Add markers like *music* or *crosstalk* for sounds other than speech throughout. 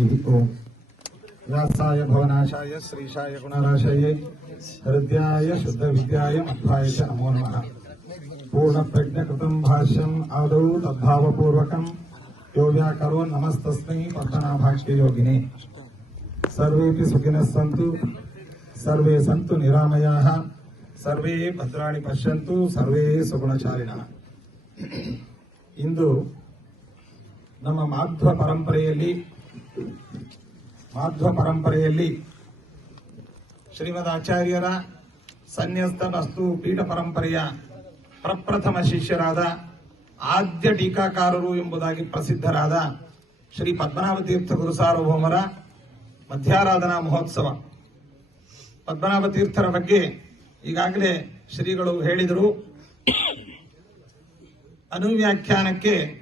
हरिः ओम् व्यासाय भवनाशाय श्रीशाय गुणराशये हृद्याय शुद्धविद्याय मध्वाय च नमो नमः पूर्णप्रज्ञकृतम् भाष्यम् आदौ तद्भावपूर्वकम् यो व्याकरो नमस्तस्मै पद्मनाभाख्ययोगिने सर्वेऽपि सुखिनः सन्तु सर्वे सन्तु निरामयाः ಸರ್ವೇ ಭದ್ರಾಣಿ ಪಶ್ಯಂತು ಸರ್ವೇ ಸುಗುಣಚಾರಿಣ ಇಂದು ನಮ್ಮ ಮಾಧ್ವ ಪರಂಪರೆಯಲ್ಲಿ ಮಾಧ್ವ ಪರಂಪರೆಯಲ್ಲಿ ಶ್ರೀಮದ್ ಆಚಾರ್ಯರ ಸನ್ಯಸ್ತ ವಸ್ತು ಪೀಠ ಪರಂಪರೆಯ ಪ್ರಪ್ರಥಮ ಶಿಷ್ಯರಾದ ಆದ್ಯ ಟೀಕಾಕಾರರು ಎಂಬುದಾಗಿ ಪ್ರಸಿದ್ಧರಾದ ಶ್ರೀ ಪದ್ಮನಾಭ ತೀರ್ಥ ಗುರು ಸಾರ್ವಭೌಮರ ಮಧ್ಯಾರಾಧನಾ ಮಹೋತ್ಸವ. ಪದ್ಮನಾಭ ತೀರ್ಥರ ಬಗ್ಗೆ ಈಗಾಗಲೇ ಶ್ರೀಗಳು ಹೇಳಿದರು. ಅನುವ್ಯಾಖ್ಯಾನಕ್ಕೆ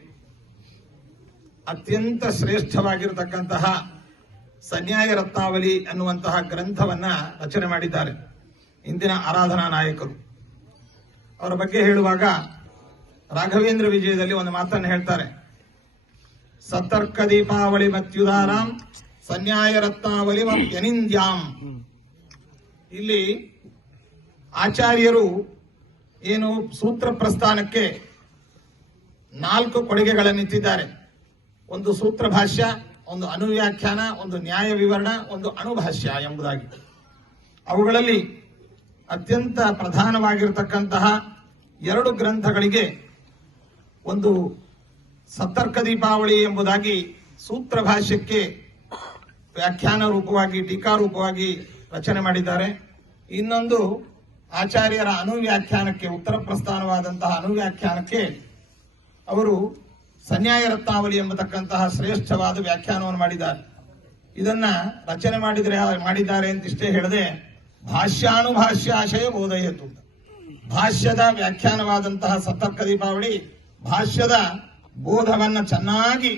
ಅತ್ಯಂತ ಶ್ರೇಷ್ಠವಾಗಿರತಕ್ಕಂತಹ ಸನ್ಯಾಯ ರತ್ನಾವಲಿ ಅನ್ನುವಂತಹ ಗ್ರಂಥವನ್ನ ರಚನೆ ಮಾಡಿದ್ದಾರೆ. ಇಂದಿನ ಆರಾಧನಾ ನಾಯಕರು. ಅವರ ಬಗ್ಗೆ ಹೇಳುವಾಗ ರಾಘವೇಂದ್ರ ವಿಜಯದಲ್ಲಿ ಒಂದು ಮಾತನ್ನು ಹೇಳ್ತಾರೆ. ಸತರ್ಕ ದೀಪಾವಳಿ ಮತ್ಯುದಾರಾಮ್ ಸನ್ಯಾಯ ರತ್ನಾವಳಿ ಯನಿಂದ್ಯಾಂ ಇಲ್ಲಿ ಆಚಾರ್ಯರು ಏನು ಸೂತ್ರ ಪ್ರಸ್ಥಾನಕ್ಕೆ ನಾಲ್ಕು ಕೊಡುಗೆಗಳನ್ನಿತ್ತಿದ್ದಾರೆ ಒಂದು ಸೂತ್ರ ಭಾಷ್ಯ, ಒಂದು ಅನುವ್ಯಾಖ್ಯಾನ, ಒಂದು ನ್ಯಾಯ ವಿವರಣ, ಒಂದು ಅಣುಭಾಷ್ಯ ಎಂಬುದಾಗಿ ಅವುಗಳಲ್ಲಿ ಅತ್ಯಂತ ಪ್ರಧಾನವಾಗಿರತಕ್ಕಂತಹ ಎರಡು ಗ್ರಂಥಗಳಿಗೆ ಒಂದು ಸತರ್ಕ ದೀಪಾವಳಿ ಎಂಬುದಾಗಿ ಸೂತ್ರ ಭಾಷ್ಯಕ್ಕೆ ವ್ಯಾಖ್ಯಾನ ರೂಪವಾಗಿ, ಟೀಕಾ ರೂಪವಾಗಿ ರಚನೆ ಮಾಡಿದ್ದಾರೆ. ಇನ್ನೊಂದು ಆಚಾರ್ಯರ ಅನುವ್ಯಾಖ್ಯಾನಕ್ಕೆ, ಉತ್ತರ ಪ್ರಸ್ಥಾನವಾದಂತಹ ಅನುವ್ಯಾಖ್ಯಾನಕ್ಕೆ ಅವರು ಸನ್ಯಾಯ ರತ್ನಾವಳಿ ಎಂಬತಕ್ಕಂತಹ ಶ್ರೇಷ್ಠವಾದ ವ್ಯಾಖ್ಯಾನವನ್ನು ಮಾಡಿದ್ದಾರೆ. ಇದನ್ನ ರಚನೆ ಮಾಡಿದರೆ ಮಾಡಿದ್ದಾರೆ ಅಂತ ಇಷ್ಟೇ ಹೇಳದೆ ಭಾಷ್ಯಾನುಭಾಷ್ಯ ಆಶಯ ಬೋಧಯತು. ಭಾಷ್ಯದ ವ್ಯಾಖ್ಯಾನವಾದಂತಹ ಸತರ್ಕ ದೀಪಾವಳಿ ಭಾಷ್ಯದ ಬೋಧವನ್ನ ಚೆನ್ನಾಗಿ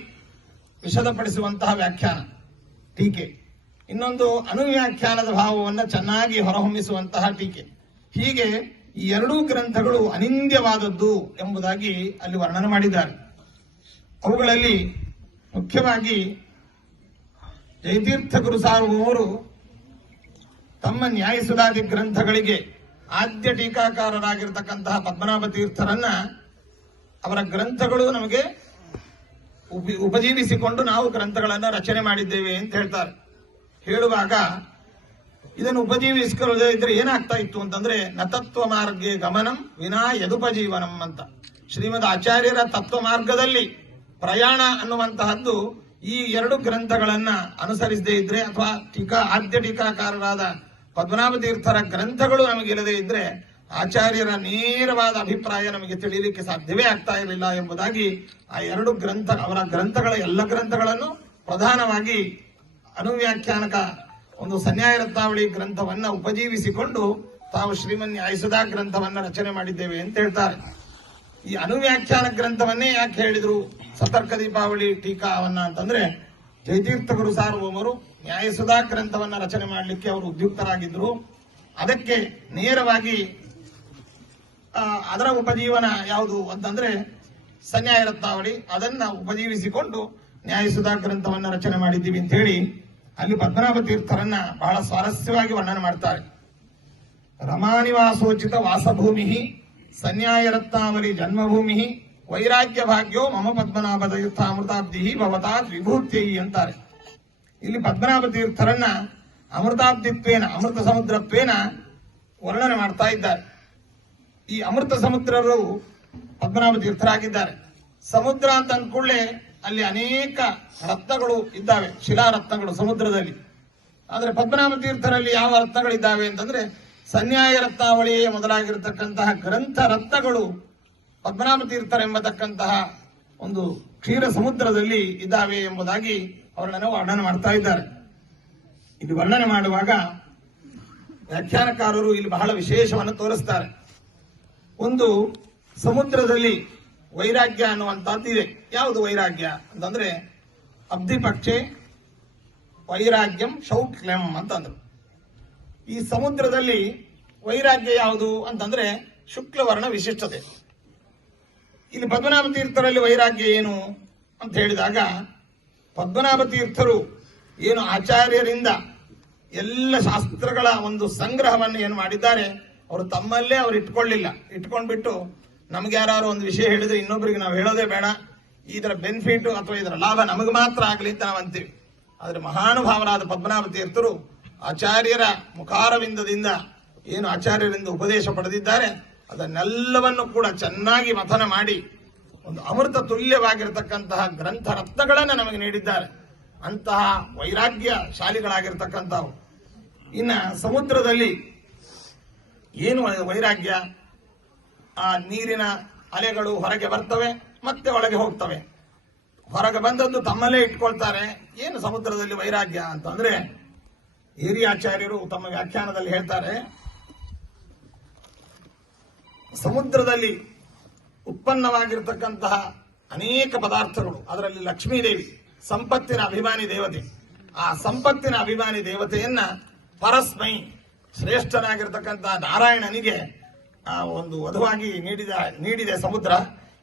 ವಿಶದಪಡಿಸುವಂತಹ ವ್ಯಾಖ್ಯಾನ. ಟೀಕೆ. ಇನ್ನೊಂದು ಅನುವ್ಯಾಖ್ಯಾನದ ಭಾವವನ್ನು ಚೆನ್ನಾಗಿ ಹೊರಹೊಮ್ಮಿಸುವಂತಹ ಟೀಕೆ. ಹೀಗೆ ಈ ಎರಡೂ ಗ್ರಂಥಗಳು ಅನಿಂದ್ಯವಾದದ್ದು ಎಂಬುದಾಗಿ ಅಲ್ಲಿ ವರ್ಣನೆ ಮಾಡಿದ್ದಾರೆ. ಅವುಗಳಲ್ಲಿ ಮುಖ್ಯವಾಗಿ ಜಯತೀರ್ಥ ಗುರು ಸಾರ್ವಭೌಮರು ತಮ್ಮ ನ್ಯಾಯಸುಧಾದಿ ಗ್ರಂಥಗಳಿಗೆ ಆದ್ಯ ಟೀಕಾಕಾರರಾಗಿರ್ತಕ್ಕಂತಹ ಪದ್ಮನಾಭ ತೀರ್ಥರನ್ನ ಅವರ ಗ್ರಂಥಗಳು ನಮಗೆ ಉಪಿ- ಉಪಜೀವಿಸಿಕೊಂಡು ನಾವು ಗ್ರಂಥಗಳನ್ನು ರಚನೆ ಮಾಡಿದ್ದೇವೆ ಅಂತ ಹೇಳ್ತಾರೆ. ಹೇಳುವಾಗ ಇದನ್ನು ಉಪಜೀವಿಸಿಕೊಳ್ಳದೇ ಇದ್ರೆ ಏನಾಗ್ತಾ ಇತ್ತು ಅಂತಂದ್ರೆ ನತತ್ವ ಮಾರ್ಗೆ ಗಮನಂ ವಿನಾ ಯದುಪಜೀವನಂ ಅಂತ. ಶ್ರೀಮದ್ ಆಚಾರ್ಯರ ತತ್ವ ಮಾರ್ಗದಲ್ಲಿ ಪ್ರಯಾಣ ಅನ್ನುವಂತಹದ್ದು ಈ ಎರಡು ಗ್ರಂಥಗಳನ್ನ ಅನುಸರಿಸದೇ ಇದ್ರೆ ಅಥವಾ ಟೀಕಾ, ಆದ್ಯ ಟೀಕಾಕಾರರಾದ ಪದ್ಮನಾಭ ತೀರ್ಥರ ಗ್ರಂಥಗಳು ನಮಗಿಲ್ಲದೆ ಇದ್ರೆ ಆಚಾರ್ಯರ ನೇರವಾದ ಅಭಿಪ್ರಾಯ ನಮಗೆ ತಿಳಿಯಲಿಕ್ಕೆ ಸಾಧ್ಯವೇ ಆಗ್ತಾ ಇರಲಿಲ್ಲ ಎಂಬುದಾಗಿ ಆ ಎರಡು ಗ್ರಂಥ, ಅವರ ಗ್ರಂಥಗಳ ಎಲ್ಲ ಗ್ರಂಥಗಳನ್ನು ಪ್ರಧಾನವಾಗಿ ಅನುವ್ಯಾಖ್ಯಾನಕ ಒಂದು ಸನ್ಯಾಯ ರತ್ನಾವಳಿ ಗ್ರಂಥವನ್ನ ಉಪಜೀವಿಸಿಕೊಂಡು ತಾವು ಶ್ರೀಮನ್ಯ ನ್ಯಾಯಸುಧಾ ಗ್ರಂಥವನ್ನ ರಚನೆ ಮಾಡಿದ್ದೇವೆ ಅಂತ ಹೇಳ್ತಾರೆ. ಈ ಅನುವ್ಯಾಖ್ಯಾನ ಗ್ರಂಥವನ್ನೇ ಯಾಕೆ ಹೇಳಿದ್ರು? ಸತರ್ಕ ದೀಪಾವಳಿ ಟೀಕಾವನ್ನ ಅಂತಂದ್ರೆ ಜಯತೀರ್ಥ ಗುರು ಸಾರ್ವಭೌಮರು ನ್ಯಾಯಸುಧಾ ಗ್ರಂಥವನ್ನ ರಚನೆ ಮಾಡಲಿಕ್ಕೆ ಅವರು ಉದ್ಯುಕ್ತರಾಗಿದ್ರು. ಅದಕ್ಕೆ ನೇರವಾಗಿ ಅದರ ಉಪಜೀವನ ಯಾವುದು ಅಂತಂದ್ರೆ ಸನ್ಯಾಯ ರತ್ನಾವಳಿ ಅದನ್ನ ಉಪಜೀವಿಸಿಕೊಂಡು ನ್ಯಾಯಸುಧಾ ಗ್ರಂಥವನ್ನ ರಚನೆ ಮಾಡಿದ್ದೀವಿ ಅಂತ ಹೇಳಿ ಅಲ್ಲಿ ಪದ್ಮನಾಭ ತೀರ್ಥರನ್ನ ಬಹಳ ಸ್ವಾರಸ್ಯವಾಗಿ ವರ್ಣನೆ ಮಾಡ್ತಾರೆ. ರಮಾನಿವಾಸೋಚಿತ ವಾಸಭೂಮಿ ಸನ್ಯಾಯ ರತ್ನಾವಲಿ ಜನ್ಮಭೂಮಿ ವೈರಾಗ್ಯ ಭಾಗ್ಯೋ ಮಮ ಪದ್ಮನಾಭ ತೀರ್ಥಾಮೃತಾಬ್ಧಿ ಭವತಾ ವಿಭೂತ್ಯೈ ಅಂತಾರೆ. ಇಲ್ಲಿ ಪದ್ಮನಾಭ ತೀರ್ಥರನ್ನ ಅಮೃತಾಬ್ಧಿತ್ವೇನ, ಅಮೃತ ಸಮುದ್ರತ್ವೇನ ವರ್ಣನೆ ಮಾಡ್ತಾ ಇದ್ದಾರೆ. ಈ ಅಮೃತ ಸಮುದ್ರರು ಪದ್ಮನಾಭ ತೀರ್ಥರಾಗಿದ್ದಾರೆ ಸಮುದ್ರ ಅಂತ ಅಂದ್ಕೊಳ್ಳೆ ಅಲ್ಲಿ ಅನೇಕ ರತ್ನಗಳು ಇದ್ದಾವೆ ಶಿಲಾ ರತ್ನಗಳು ಸಮುದ್ರದಲ್ಲಿ. ಆದ್ರೆ ಪದ್ಮನಾಭ ತೀರ್ಥರಲ್ಲಿ ಯಾವ ರತ್ನಗಳಿದ್ದಾವೆ ಅಂತಂದ್ರೆ ಸನ್ಯಾಯ ರತ್ನಾವಳಿಯೇ ಮೊದಲಾಗಿರತಕ್ಕಂತಹ ಗ್ರಂಥ ರತ್ನಗಳು ಪದ್ಮನಾಭ ತೀರ್ಥರೆಂಬತಕ್ಕಂತಹ ಒಂದು ಕ್ಷೀರ ಸಮುದ್ರದಲ್ಲಿ ಇದ್ದಾವೆ ಎಂಬುದಾಗಿ ಅವರನ್ನು ವರ್ಣನೆ ಮಾಡ್ತಾ ಇದ್ದಾರೆ. ಇದು ವರ್ಣನೆ ಮಾಡುವಾಗ ವ್ಯಾಖ್ಯಾನಕಾರರು ಇಲ್ಲಿ ಬಹಳ ವಿಶೇಷವನ್ನು ತೋರಿಸ್ತಾರೆ. ಒಂದು ಸಮುದ್ರದಲ್ಲಿ ವೈರಾಗ್ಯ ಅನ್ನುವಂತಹದ್ದು ಇದೆ. ಯಾವುದು ವೈರಾಗ್ಯ? ಅಂತಂದ್ರೆ ಅಬ್ಧಿಪಕ್ಷೆ ವೈರಾಗ್ಯಂ ಶೌಕ್ಲಂ ಅಂತಂದ್ರು. ಈ ಸಮುದ್ರದಲ್ಲಿ ವೈರಾಗ್ಯ ಯಾವುದು ಅಂತಂದ್ರೆ ಶುಕ್ಲವರ್ಣ ವಿಶಿಷ್ಟತೆ. ಇಲ್ಲಿ ಪದ್ಮನಾಭ ತೀರ್ಥರಲ್ಲಿ ವೈರಾಗ್ಯ ಏನು ಅಂತ ಹೇಳಿದಾಗ ಪದ್ಮನಾಭ ತೀರ್ಥರು ಏನು ಆಚಾರ್ಯರಿಂದ ಎಲ್ಲ ಶಾಸ್ತ್ರಗಳ ಒಂದು ಸಂಗ್ರಹವನ್ನು ಏನು ಮಾಡಿದ್ದಾರೆ, ಅವರು ತಮ್ಮಲ್ಲೇ ಅವ್ರು ಇಟ್ಕೊಳ್ಳಿಲ್ಲ. ಇಟ್ಕೊಂಡ್ಬಿಟ್ಟು ನಮ್ಗೆ ಯಾರು ಒಂದು ವಿಷಯ ಹೇಳಿದ್ರೆ ಇನ್ನೊಬ್ಬರಿಗೆ ನಾವು ಹೇಳೋದೇ ಬೇಡ. ಇದರ ಬೆನಿಫಿಟ್ ಅಥವಾ ಇದರ ಲಾಭ ನಮಗೆ ಮಾತ್ರ ಆಗಲಿ ಅಂತ ನಾವು ಅಂತೀವಿ. ಆದರೆ ಮಹಾನುಭಾವರಾದ ಪದ್ಮನಾಭ ತೀರ್ಥರು ಆಚಾರ್ಯರ ಮುಖಾರವಿಂದದಿಂದ ಏನು ಆಚಾರ್ಯರಿಂದ ಉಪದೇಶ ಪಡೆದಿದ್ದಾರೆ, ಅದನ್ನೆಲ್ಲವನ್ನು ಕೂಡ ಚೆನ್ನಾಗಿ ಮಥನ ಮಾಡಿ ಒಂದು ಅಮೃತ ತುಲ್ಯವಾಗಿರತಕ್ಕಂತಹ ಗ್ರಂಥ ರತ್ನಗಳನ್ನು ನಮಗೆ ನೀಡಿದ್ದಾರೆ. ಅಂತಹ ವೈರಾಗ್ಯ ಶಾಲಿಗಳಾಗಿರ್ತಕ್ಕಂಥವು. ಇನ್ನು ಸಮುದ್ರದಲ್ಲಿ ಏನು ವೈರಾಗ್ಯ? ಆ ನೀರಿನ ಅಲೆಗಳು ಹೊರಗೆ ಬರ್ತವೆ, ಮತ್ತೆ ಒಳಗೆ ಹೋಗ್ತವೆ. ಹೊರಗೆ ಬಂದದ್ದು ತಮ್ಮಲ್ಲೇ ಇಟ್ಕೊಳ್ತಾರೆ. ಏನು ಸಮುದ್ರದಲ್ಲಿ ವೈರಾಗ್ಯ ಅಂತಂದ್ರೆ ಹಿರಿಯಾಚಾರ್ಯರು ತಮ್ಮ ವ್ಯಾಖ್ಯಾನದಲ್ಲಿ ಹೇಳ್ತಾರೆ, ಸಮುದ್ರದಲ್ಲಿ ಉತ್ಪನ್ನವಾಗಿರ್ತಕ್ಕಂತಹ ಅನೇಕ ಪದಾರ್ಥಗಳು, ಅದರಲ್ಲಿ ಲಕ್ಷ್ಮೀದೇವಿ ಸಂಪತ್ತಿನ ಅಭಿಮಾನಿ ದೇವತೆ. ಆ ಸಂಪತ್ತಿನ ಅಭಿಮಾನಿ ದೇವತೆಯನ್ನ ಪರಸ್ಮೈ ಶ್ರೇಷ್ಠನಾಗಿರ್ತಕ್ಕಂತಹ ನಾರಾಯಣನಿಗೆ, ಆ, ಒಂದು ವಧುವಾಗಿ ನೀಡಿದ, ನೀಡಿದೆ ಸಮುದ್ರ.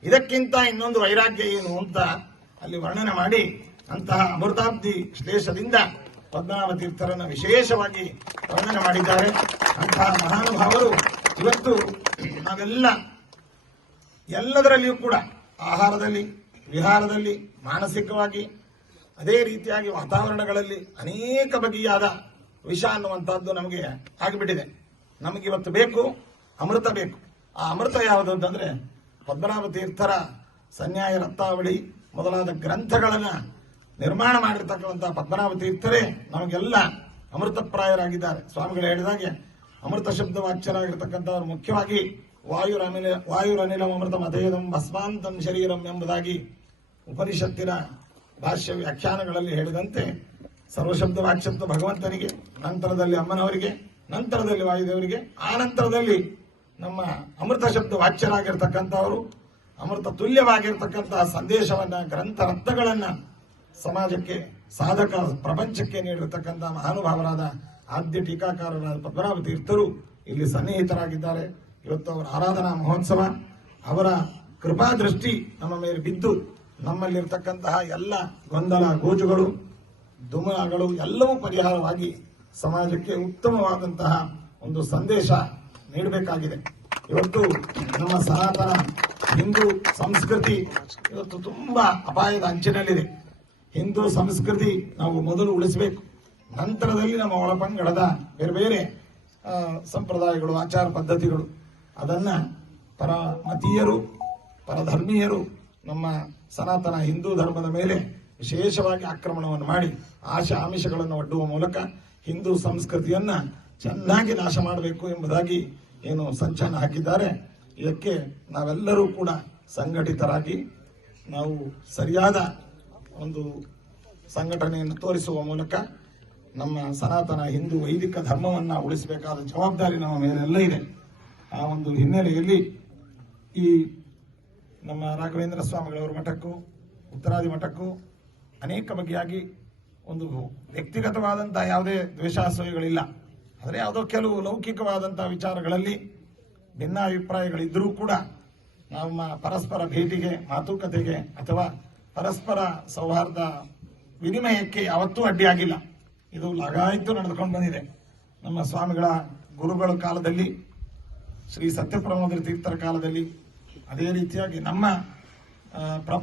ಇದಕ್ಕಿಂತ ಇನ್ನೊಂದು ವೈರಾಗ್ಯ ಏನು ಅಂತ ಅಲ್ಲಿ ವರ್ಣನೆ ಮಾಡಿ ಅಂತಹ ಅಮೃತಾಬ್ದಿ ಶ್ಲೇಷದಿಂದ ಪದ್ಮನಾಭ ತೀರ್ಥರನ್ನು ವಿಶೇಷವಾಗಿ ವರ್ಣನೆ ಮಾಡಿದ್ದಾರೆ. ಅಂತಹ ಮಹಾನುಭಾವರು ಇವತ್ತು ನಾವೆಲ್ಲ ಎಲ್ಲದರಲ್ಲಿಯೂ ಕೂಡ ಆಹಾರದಲ್ಲಿ, ವಿಹಾರದಲ್ಲಿ, ಮಾನಸಿಕವಾಗಿ ಅದೇ ರೀತಿಯಾಗಿ ವಾತಾವರಣಗಳಲ್ಲಿ ಅನೇಕ ಬಗೆಯಾದ ವಿಷ ಅನ್ನುವಂಥದ್ದು ನಮಗೆ ಆಗಿಬಿಟ್ಟಿದೆ. ನಮಗೆ ಇವತ್ತು ಬೇಕು, ಅಮೃತ ಬೇಕು. ಆ ಅಮೃತ ಯಾವುದು ಅಂತಂದ್ರೆ ಪದ್ಮನಾಭ ತೀರ್ಥರ ಸನ್ಯಾಯ ರತ್ನಾವಳಿ ಮೊದಲಾದ ಗ್ರಂಥಗಳನ್ನ ನಿರ್ಮಾಣ ಮಾಡಿರ್ತಕ್ಕಂಥ ಪದ್ಮನಾಭ ತೀರ್ಥರೇ ನಮಗೆಲ್ಲ ಅಮೃತಪ್ರಾಯರಾಗಿದ್ದಾರೆ ಸ್ವಾಮಿಗಳು ಹೇಳಿದಾಗೆ ಅಮೃತ ಶಬ್ದ ವಾಚ್ಯರಾಗಿರ್ತಕ್ಕಂಥವ್ರು ಮುಖ್ಯವಾಗಿ ವಾಯುರನಿಲ ವಾಯುರನಿಲಂ ಅಮೃತ ಮತೇದಂ ಭಸ್ಮಾಂತಂ ಶರೀರಂ ಎಂಬುದಾಗಿ ಉಪನಿಷತ್ತಿನ ಭಾಷ್ಯ ವ್ಯಾಖ್ಯಾನಗಳಲ್ಲಿ ಹೇಳಿದಂತೆ ಸರ್ವಶಬ್ದ ವಾಕ್ಶಬ್ದ ಭಗವಂತನಿಗೆ, ನಂತರದಲ್ಲಿ ಅಮ್ಮನವರಿಗೆ, ನಂತರದಲ್ಲಿ ವಾಯುದೇವರಿಗೆ, ಆ ನಂತರದಲ್ಲಿ ನಮ್ಮ ಅಮೃತ ಶಬ್ದ ವಾಚ್ಯರಾಗಿರ್ತಕ್ಕಂಥವರು ಅಮೃತ ತುಲ್ಯವಾಗಿರ್ತಕ್ಕಂತಹ ಸಂದೇಶವನ್ನ, ಗ್ರಂಥ ರತ್ನಗಳನ್ನ ಸಮಾಜಕ್ಕೆ ಸಾಧಕ ಪ್ರಪಂಚಕ್ಕೆ ನೀಡಿರತಕ್ಕಂತಹ ಮಹಾನುಭಾವರಾದ ಆದ್ಯ ಟೀಕಾಕಾರರಾದ ಪದ್ಮನಾಭ ತೀರ್ಥರು ಇಲ್ಲಿ ಸನ್ನಿಹಿತರಾಗಿದ್ದಾರೆ. ಇವತ್ತು ಅವರ ಆರಾಧನಾ ಮಹೋತ್ಸವ, ಅವರ ಕೃಪಾ ದೃಷ್ಟಿ ನಮ್ಮ ಮೇಲೆ ಬಿದ್ದು ನಮ್ಮಲ್ಲಿರ್ತಕ್ಕಂತಹ ಎಲ್ಲ ಗೊಂದಲ, ಗೋಜುಗಳು ದುಮಗಳು ಎಲ್ಲವೂ ಪರಿಹಾರವಾಗಿ ಸಮಾಜಕ್ಕೆ ಉತ್ತಮವಾದಂತಹ ಒಂದು ಸಂದೇಶ ನೀಡಬೇಕಾಗಿದೆ. ಇವತ್ತು ನಮ್ಮ ಸನಾತನ ಹಿಂದೂ ಸಂಸ್ಕೃತಿ ಇವತ್ತು ತುಂಬಾ ಅಪಾಯದ ಅಂಚಿನಲ್ಲಿದೆ. ಹಿಂದೂ ಸಂಸ್ಕೃತಿ ನಾವು ಮೊದಲು ಉಳಿಸಬೇಕು. ನಂತರದಲ್ಲಿ ನಮ್ಮ ಒಳಪಂಗಡದ ಬೇರೆ ಬೇರೆ ಸಂಪ್ರದಾಯಗಳು, ಆಚಾರ ಪದ್ಧತಿಗಳು, ಅದನ್ನ ಪರಮತೀಯರು, ಪರಧರ್ಮೀಯರು, ನಮ್ಮ ಸನಾತನ ಹಿಂದೂ ಧರ್ಮದ ಮೇಲೆ ವಿಶೇಷವಾಗಿ ಆಕ್ರಮಣವನ್ನು ಮಾಡಿ ಆಶೆ ಆಮಿಷಗಳನ್ನು ಒಡ್ಡುವ ಮೂಲಕ ಹಿಂದೂ ಸಂಸ್ಕೃತಿಯನ್ನ ಚೆನ್ನಾಗಿ ನಾಶ ಮಾಡಬೇಕು ಎಂಬುದಾಗಿ ಏನು ಸಂಚನ ಹಾಕಿದ್ದಾರೆ. ಇದಕ್ಕೆ ನಾವೆಲ್ಲರೂ ಕೂಡ ಸಂಘಟಿತರಾಗಿ ನಾವು ಸರಿಯಾದ ಒಂದು ಸಂಘಟನೆಯನ್ನು ತೋರಿಸುವ ಮೂಲಕ ನಮ್ಮ ಸನಾತನ ಹಿಂದೂ ವೈದಿಕ ಧರ್ಮವನ್ನು ಉಳಿಸಬೇಕಾದ ಜವಾಬ್ದಾರಿ ನಮ್ಮ ಮೇಲೆಲ್ಲ ಇದೆ. ಆ ಒಂದು ಹಿನ್ನೆಲೆಯಲ್ಲಿ ಈ ನಮ್ಮ ರಾಘವೇಂದ್ರ ಸ್ವಾಮಿಗಳವರ ಮಠಕ್ಕೂ, ಉತ್ತರಾದಿ ಮಠಕ್ಕೂ ಅನೇಕ ಬಗೆಯಾಗಿ ಒಂದು ವ್ಯಕ್ತಿಗತವಾದಂಥ ಯಾವುದೇ ದ್ವೇಷಾಸೂಯಗಳಿಲ್ಲ. ಆದರೆ ಯಾವುದೋ ಕೆಲವು ಲೌಕಿಕವಾದಂಥ ವಿಚಾರಗಳಲ್ಲಿ ಭಿನ್ನಾಭಿಪ್ರಾಯಗಳಿದ್ದರೂ ಕೂಡ ನಮ್ಮ ಪರಸ್ಪರ ಭೇಟಿಗೆ, ಮಾತುಕತೆಗೆ ಅಥವಾ ಪರಸ್ಪರ ಸೌಹಾರ್ದ ವಿನಿಮಯಕ್ಕೆ ಯಾವತ್ತೂ ಅಡ್ಡಿಯಾಗಿಲ್ಲ. ಇದು ಲಗಾಯಿತು ನಡೆದುಕೊಂಡು ಬಂದಿದೆ. ನಮ್ಮ ಸ್ವಾಮಿಗಳ ಗುರುಗಳ ಕಾಲದಲ್ಲಿ, ಶ್ರೀ ಸತ್ಯಪ್ರಮೋದರ ತೀರ್ಥರ ಕಾಲದಲ್ಲಿ ಅದೇ ರೀತಿಯಾಗಿ ನಮ್ಮ ಪ್ರ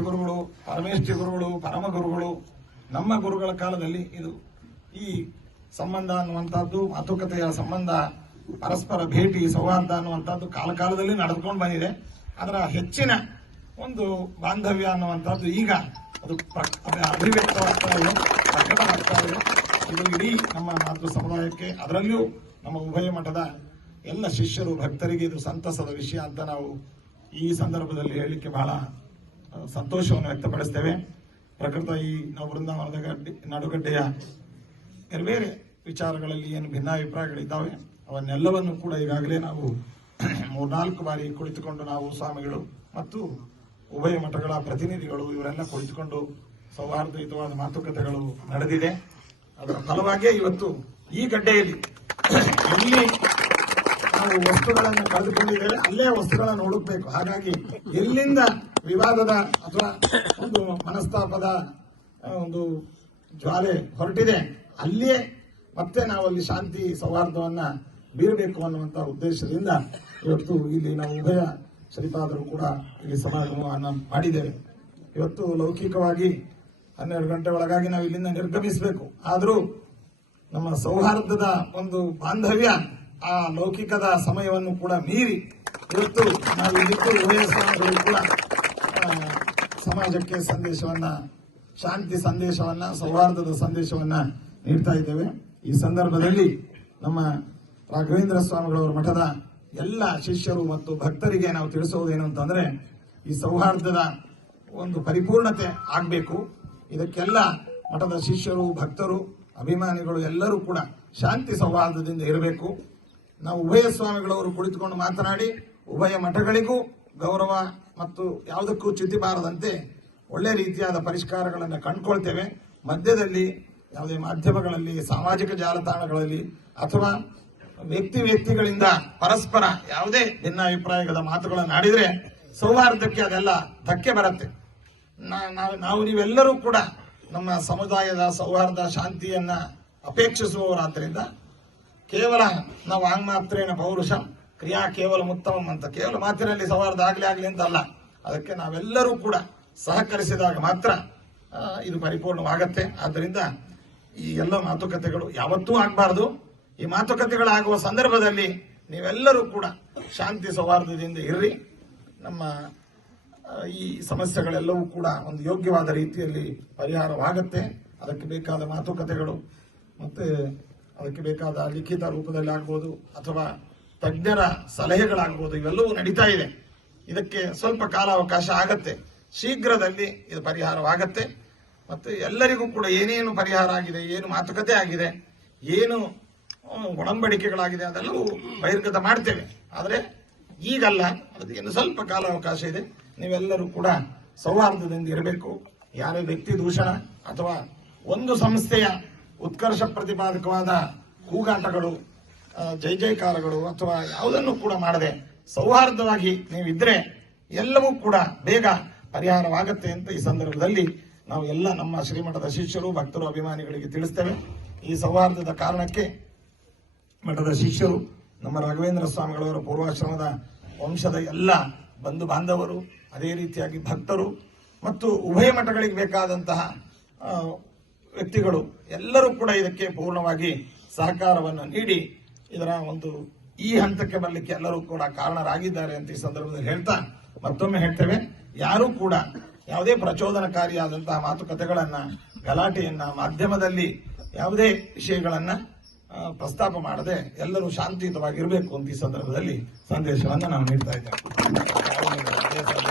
ಗುರುಗಳು ಪರಮೇಶ್ವರಿ ಗುರುಗಳು, ಪರಮ ಗುರುಗಳು, ನಮ್ಮ ಗುರುಗಳ ಕಾಲದಲ್ಲಿ ಇದು ಈ ಸಂಬಂಧ ಅನ್ನುವಂಥದ್ದು, ಮಾತುಕತೆಯ ಸಂಬಂಧ, ಪರಸ್ಪರ ಭೇಟಿ, ಸೌಹಾರ್ದ ಅನ್ನುವಂಥದ್ದು ಕಾಲ ಕಾಲದಲ್ಲಿ ನಡೆದುಕೊಂಡು ಬಂದಿದೆ. ಅದರ ಹೆಚ್ಚಿನ ಒಂದು ಬಾಂಧವ್ಯ ಅನ್ನುವಂಥದ್ದು ಈಗ ಅದು ಅಭಿವ್ಯಕ್ತವಾಗ್ತಾ ಇದೆ, ಪ್ರಕಟವಾಗ್ತಾ ಇದೆ. ಇದು ಇಡೀ ನಮ್ಮ ಮಾತೃ ಸಮುದಾಯಕ್ಕೆ ಅದರಲ್ಲಿಯೂ ನಮ್ಮ ಉಭಯ ಮಠದ ಎಲ್ಲ ಶಿಷ್ಯರು, ಭಕ್ತರಿಗೆ ಇದು ಸಂತಸದ ವಿಷಯ ಅಂತ ನಾವು ಈ ಸಂದರ್ಭದಲ್ಲಿ ಹೇಳಲಿಕ್ಕೆ ಬಹಳ ಸಂತೋಷವನ್ನು ವ್ಯಕ್ತಪಡಿಸ್ತೇವೆ. ಪ್ರಕೃತ ಈ ನಾವು ಬೃಂದಾವನದ ಗಡ್ಡೆ, ನಡುಗಡ್ಡೆಯ ಬೇರೆ ಬೇರೆ ವಿಚಾರಗಳಲ್ಲಿ ಏನು ಭಿನ್ನಾಭಿಪ್ರಾಯಗಳಿದ್ದಾವೆ ಅವನ್ನೆಲ್ಲವನ್ನು ಕೂಡ ಈಗಾಗಲೇ ನಾವು *clears throat* ಮೂರ್ನಾಲ್ಕು ಬಾರಿ ಕುಳಿತುಕೊಂಡು ನಾವು ಸ್ವಾಮಿಗಳು ಮತ್ತು ಉಭಯ ಮಠಗಳ ಪ್ರತಿನಿಧಿಗಳು ಇವರೆಲ್ಲ ಕುಳಿತುಕೊಂಡು ಸೌಹಾರ್ದಯುತವಾದ ಮಾತುಕತೆಗಳು ನಡೆದಿದೆ. ಅದರ ಫಲವಾಗಿಯೇ ಇವತ್ತು ಈ ಗಡ್ಡೆಯಲ್ಲಿ ಎಲ್ಲಿ ನಾವು ವಸ್ತುಗಳನ್ನು ಕಳೆದುಕೊಂಡಿದ್ದೇವೆ, ಅಲ್ಲೇ ವಸ್ತುಗಳನ್ನು ಹುಡುಕ್ಬೇಕು. ಹಾಗಾಗಿ ಎಲ್ಲಿಂದ ವಿವಾದದ ಅಥವಾ ಒಂದು ಮನಸ್ತಾಪದ ಒಂದು ಜ್ವಾಲೆ ಹೊರಟಿದೆ, ಅಲ್ಲಿಯೇ ಮತ್ತೆ ನಾವು ಅಲ್ಲಿ ಶಾಂತಿ ಸೌಹಾರ್ದವನ್ನ ಬೀರಬೇಕು ಅನ್ನುವಂಥ ಉದ್ದೇಶದಿಂದ ಇವತ್ತು ಇಲ್ಲಿ ನಾವು ಉಭಯ ಶ್ರೀಪಾದರು ಕೂಡ ಇಲ್ಲಿ ಸಮಾಗಮವನ್ನು ಮಾಡಿದ್ದೇವೆ. ಇವತ್ತು ಲೌಕಿಕವಾಗಿ ಹನ್ನೆರಡು ಗಂಟೆ ಒಳಗಾಗಿ ನಾವು ಇಲ್ಲಿಂದ ನಿರ್ಗಮಿಸಬೇಕು. ಆದರೂ ನಮ್ಮ ಸೌಹಾರ್ದದ ಒಂದು ಬಾಂಧವ್ಯ ಆ ಲೌಕಿಕದ ಸಮಯವನ್ನು ಕೂಡ ಮೀರಿ ಇವತ್ತು ನಾವು ಇಲ್ಲಿದ್ದು ಉಭಯ ಕೂಡ ಸಮಾಜಕ್ಕೆ ಸಂದೇಶವನ್ನ, ಶಾಂತಿ ಸಂದೇಶವನ್ನ, ಸೌಹಾರ್ದದ ಸಂದೇಶವನ್ನ ನೀಡ್ತಾ ಇದ್ದೇವೆ. ಈ ಸಂದರ್ಭದಲ್ಲಿ ನಮ್ಮ ರಾಘವೇಂದ್ರ ಸ್ವಾಮಿಗಳವರ ಮಠದ ಎಲ್ಲ ಶಿಷ್ಯರು ಮತ್ತು ಭಕ್ತರಿಗೆ ನಾವು ತಿಳಿಸುವುದೇನು ಅಂತಂದ್ರೆ ಈ ಸೌಹಾರ್ದದ ಒಂದು ಪರಿಪೂರ್ಣತೆ ಆಗಬೇಕು. ಇದಕ್ಕೆಲ್ಲ ಮಠದ ಶಿಷ್ಯರು, ಭಕ್ತರು, ಅಭಿಮಾನಿಗಳು ಎಲ್ಲರೂ ಕೂಡ ಶಾಂತಿ ಸೌಹಾರ್ದದಿಂದ ಇರಬೇಕು. ನಾವು ಉಭಯ ಸ್ವಾಮಿಗಳವರು ಕುಳಿತುಕೊಂಡು ಮಾತನಾಡಿ, ಉಭಯ ಮಠಗಳಿಗೂ ಗೌರವ ಮತ್ತು ಯಾವುದಕ್ಕೂ ಚ್ಯುತಿ ಬಾರದಂತೆ ಒಳ್ಳೆ ರೀತಿಯಾದ ಪರಿಷ್ಕಾರಗಳನ್ನು ಕಂಡುಕೊಳ್ತೇವೆ. ಮಧ್ಯದಲ್ಲಿ ಯಾವುದೇ ಮಾಧ್ಯಮಗಳಲ್ಲಿ, ಸಾಮಾಜಿಕ ಜಾಲತಾಣಗಳಲ್ಲಿ ಅಥವಾ ವ್ಯಕ್ತಿ ವ್ಯಕ್ತಿಗಳಿಂದ ಪರಸ್ಪರ ಯಾವುದೇ ಭಿನ್ನಾಭಿಪ್ರಾಯಗಳ ಮಾತುಗಳನ್ನು ಆಡಿದ್ರೆ ಸೌಹಾರ್ದಕ್ಕೆ ಅದೆಲ್ಲ ಧಕ್ಕೆ ಬರುತ್ತೆ. ನಾವು ನಾವು ನೀವೆಲ್ಲರೂ ಕೂಡ ನಮ್ಮ ಸಮುದಾಯದ ಸೌಹಾರ್ದ ಶಾಂತಿಯನ್ನ ಅಪೇಕ್ಷಿಸುವವರಾದ್ದರಿಂದ ಕೇವಲ ನಾವು ಆಂಗ್ ಮಾತ್ರೇನ ಪೌರುಷ, ಕ್ರಿಯಾ ಕೇವಲ ಉತ್ತಮಂ ಅಂತ ಕೇವಲ ಮಾತಿನಲ್ಲಿ ಸೌಹಾರ್ದ ಆಗ್ಲಿ ಆಗ್ಲಿ ಅಂತ ಅಲ್ಲ ಅದಕ್ಕೆ ನಾವೆಲ್ಲರೂ ಕೂಡ ಸಹಕರಿಸಿದಾಗ ಮಾತ್ರ ಇದು ಪರಿಪೂರ್ಣವಾಗತ್ತೆ. ಆದ್ದರಿಂದ ಈ ಎಲ್ಲ ಮಾತುಕತೆಗಳು ಯಾವತ್ತೂ ಆಗಬಾರ್ದು. ಈ ಮಾತುಕತೆಗಳಾಗುವ ಸಂದರ್ಭದಲ್ಲಿ ನೀವೆಲ್ಲರೂ ಕೂಡ ಶಾಂತಿ ಸೌಹಾರ್ದದಿಂದ ಇರ್ರಿ. ನಮ್ಮ ಈ ಸಮಸ್ಯೆಗಳೆಲ್ಲವೂ ಕೂಡ ಒಂದು ಯೋಗ್ಯವಾದ ರೀತಿಯಲ್ಲಿ ಪರಿಹಾರವಾಗುತ್ತೆ. ಅದಕ್ಕೆ ಬೇಕಾದ ಮಾತುಕತೆಗಳು ಮತ್ತು ಅದಕ್ಕೆ ಬೇಕಾದ ಲಿಖಿತ ರೂಪದಲ್ಲಿ ಆಗ್ಬೋದು ಅಥವಾ ತಜ್ಞರ ಸಲಹೆಗಳಾಗ್ಬೋದು ಇವೆಲ್ಲವೂ ನಡೀತಾ ಇದೆ. ಇದಕ್ಕೆ ಸ್ವಲ್ಪ ಕಾಲಾವಕಾಶ ಆಗತ್ತೆ. ಶೀಘ್ರದಲ್ಲಿ ಇದು ಪರಿಹಾರವಾಗತ್ತೆ. ಮತ್ತು ಎಲ್ಲರಿಗೂ ಕೂಡ ಏನೇನು ಪರಿಹಾರ ಆಗಿದೆ, ಏನು ಮಾತುಕತೆ ಆಗಿದೆ, ಏನು ಒಡಂಬಡಿಕೆಗಳಾಗಿದೆ, ಅದೆಲ್ಲವೂ ಬಹಿರ್ಗತ ಮಾಡ್ತೇವೆ. ಆದರೆ ಈಗಲ್ಲ, ಅದಕ್ಕೆ ಸ್ವಲ್ಪ ಕಾಲಾವಕಾಶ ಇದೆ. ನೀವೆಲ್ಲರೂ ಕೂಡ ಸೌಹಾರ್ದದಿಂದ ಇರಬೇಕು. ಯಾರೇ ವ್ಯಕ್ತಿ ದೂಷಣ ಅಥವಾ ಒಂದು ಸಂಸ್ಥೆಯ ಉತ್ಕರ್ಷ ಪ್ರತಿಪಾದಕವಾದ ಕೂಗಾಟಗಳು ಜೈ ಜೈಕಾರಗಳು ಅಥವಾ ಯಾವುದನ್ನು ಕೂಡ ಮಾಡದೆ ಸೌಹಾರ್ದವಾಗಿ ನೀವಿದ್ರೆ ಎಲ್ಲವೂ ಕೂಡ ಬೇಗ ಪರಿಹಾರವಾಗುತ್ತೆ ಅಂತ ಈ ಸಂದರ್ಭದಲ್ಲಿ ನಾವು ಎಲ್ಲ ನಮ್ಮ ಶ್ರೀಮಠದ ಶಿಷ್ಯರು, ಭಕ್ತರು, ಅಭಿಮಾನಿಗಳಿಗೆ ತಿಳಿಸ್ತೇವೆ. ಈ ಸೌಹಾರ್ದದ ಕಾರಣಕ್ಕೆ ಮಠದ ಶಿಷ್ಯರು, ನಮ್ಮ ರಾಘವೇಂದ್ರ ಸ್ವಾಮಿಗಳವರ ಪೂರ್ವಾಶ್ರಮದ ವಂಶದ ಎಲ್ಲ ಬಂಧು ಬಾಂಧವರು, ಅದೇ ರೀತಿಯಾಗಿ ಭಕ್ತರು ಮತ್ತು ಉಭಯ ಮಠಗಳಿಗೆ ಬೇಕಾದಂತಹ ವ್ಯಕ್ತಿಗಳು ಎಲ್ಲರೂ ಕೂಡ ಇದಕ್ಕೆ ಪೂರ್ಣವಾಗಿ ಸಹಕಾರವನ್ನು ನೀಡಿ ಇದರ ಒಂದು ಈ ಹಂತಕ್ಕೆ ಬರಲಿಕ್ಕೆ ಎಲ್ಲರೂ ಕೂಡ ಕಾರಣರಾಗಿದ್ದಾರೆ ಅಂತ ಈ ಸಂದರ್ಭದಲ್ಲಿ ಹೇಳ್ತಾ ಮತ್ತೊಮ್ಮೆ ಹೇಳ್ತೇವೆ. ಯಾರೂ ಕೂಡ ಯಾವುದೇ ಪ್ರಚೋದನಕಾರಿಯಾದಂತಹ ಮಾತುಕತೆಗಳನ್ನ, ಗಲಾಟೆಯನ್ನ, ಮಾಧ್ಯಮದಲ್ಲಿ ಯಾವುದೇ ವಿಷಯಗಳನ್ನ ಪ್ರಸ್ತಾಪ ಮಾಡದೆ ಎಲ್ಲರೂ ಶಾಂತಿಯುತವಾಗಿರಬೇಕು ಅಂತ ಈ ಸಂದರ್ಭದಲ್ಲಿ ಸಂದೇಶವನ್ನು ನಾವು ನೀಡ್ತಾ ಇದ್ದೇವೆ